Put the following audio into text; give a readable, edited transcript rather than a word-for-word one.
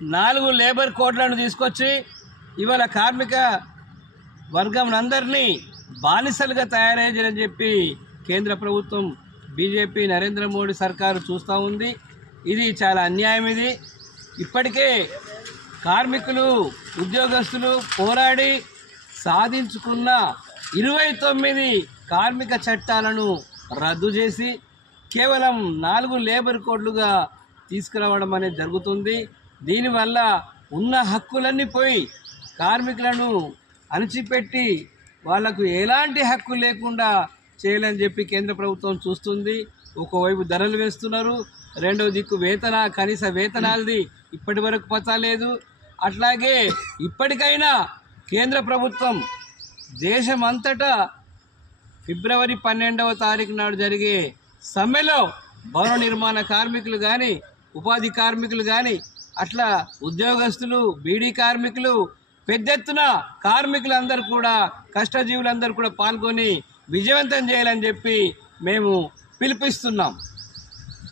4 labour కోడ్లను తీసుకొచ్చి ఇవాళ కార్మిక వర్గం అందరినీ బానిసలుగా తయారయ్యారని చెప్పి కేంద్ర ప్రభుత్వం బీజేపీ నరేంద్ర మోడీ సర్కారు చూస్తూ ఉంది. ఇది చాలా అన్యాయం. ఇది ఇప్పటికే కార్మికులు ఉద్యోగస్తులు పోరాడి సాధించుకున్న 29 కార్మిక చట్టాలను రద్దు చేసి కేవలం 4 లేబర్ కోడ్లుగా తీసుకురావడం అనేది జరుగుతుంది. దీనివల్ల ఉన్న హక్కులన్నీ పోయి కార్మికులను అణచిపెట్టి వాళ్లకు ఎలాంటి హక్కు లేకుండా చేయాలని చెప్పి కేంద్ర ప్రభుత్వం చూస్తుంది. ఒకవైపు ధరలు వేస్తున్నారు, రెండో దిక్కు కనీస వేతనాలది ఇప్పటి వరకు పతా లేదు. అట్లాగే ఇప్పటికైనా కేంద్ర ప్రభుత్వం దేశమంతటా ఫిబ్రవరి 12వ తారీఖు నాడు జరిగే సమ్మెలో భవన నిర్మాణ కార్మికులు కానీ ఉపాధి కార్మికులు కానీ అట్లా ఉద్యోగస్తులు బీడీ కార్మికులు పెద్ద ఎత్తున కార్మికులందరూ కూడా కష్టజీవులందరూ కూడా పాల్గొని విజయవంతం చేయాలని చెప్పి మేము పిలుపుస్తున్నాం.